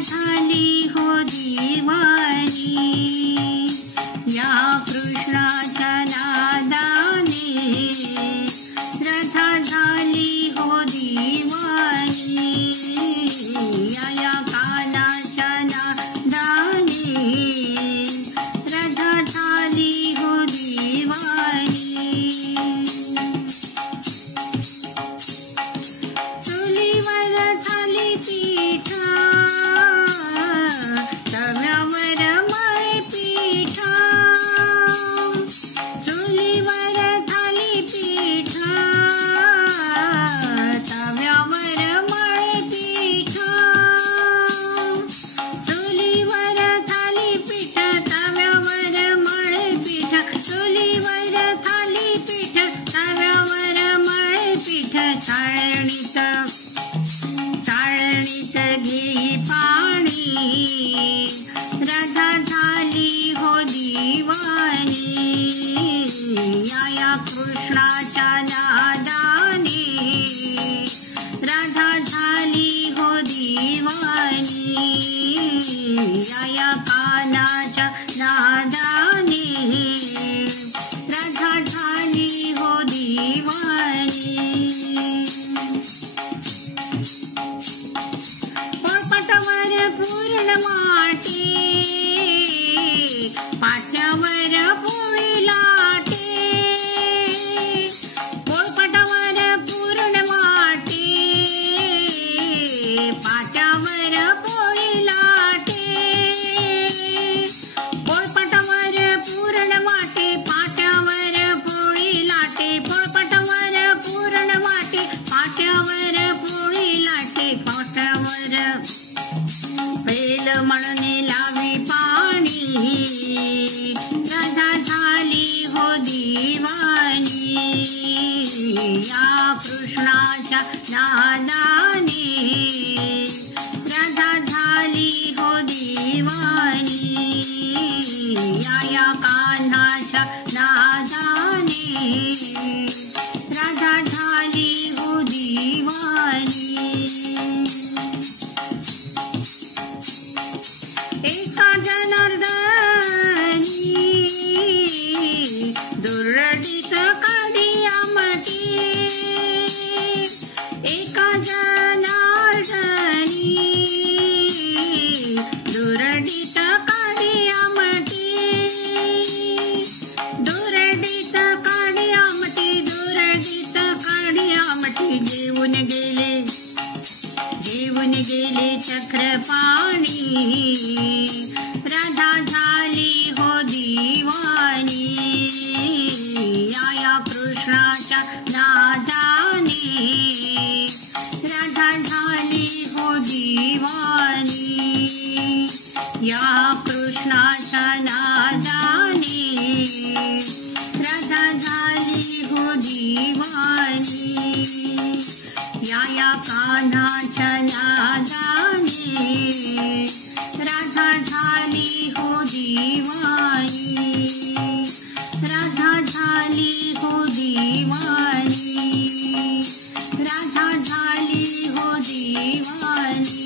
झाली हो दिवाणी, या कृष्णाच्या नादाने राधा झाली हो दिवाणी, या कानाच्या नादाने राधा झाली हो दिवाणी। चुलीवर झाली पिठा, तव्यावर मळे पिठा, चुलीवर झाली पिठा, तव्यावर मळे पिठा, चुलीवर झाली पिठा, तव्यावर मळे पिठा, चुलीवर झाली पिठा, तव्यावर मळे पिठा, चाळणीत घेई पाणी, राधा झाली हो दिवाणी, या कृष्णाच्या नादाने राधा झाली हो दिवाणी, या कानाच्या नादाने राधा झाली हो दिवाणी। पोळपाटावर पूर्ण माटे, पाट्यावर पोळी लाटे, पोळपाटावर पूर्ण माटे, पाट्यावर पोळी लाटे, पोळपाटावर पूर्ण माटे, पाट्यावर पोळी लाटे, पोळपाटावर पूर्ण माटे, पाट्यावर पोळी लाटे, पाट्यावर पेल म्हणून लावी पाणी, राधा झाली हो दिवाणी, या कृष्णाच्या नादाने राधा झाली हो दिवाणी, या कान्हाच्या नादाने राधा झाली हो दिवाणी। एका जनार्दनी दुर्रडीत काढी आमटी, एका जनार्दनी दुर्रडीत काढी आमटी, दुर्रडीत काढी आमटी, दुर्रडीत काढी आमटी, जेवून गेले चक्रपाणी, राधा झाली हो दिवाणी, या कृष्णाच्या नादाने राधा झाली हो दिवाणी, या कृष्णाच्या नादाने राधा झाली हो दिवाणी, या कान्हाच्या नादाने राधा झाली हो दिवाणी, राधा झाली हो दिवाणी, राधा झाली हो दिवाणी।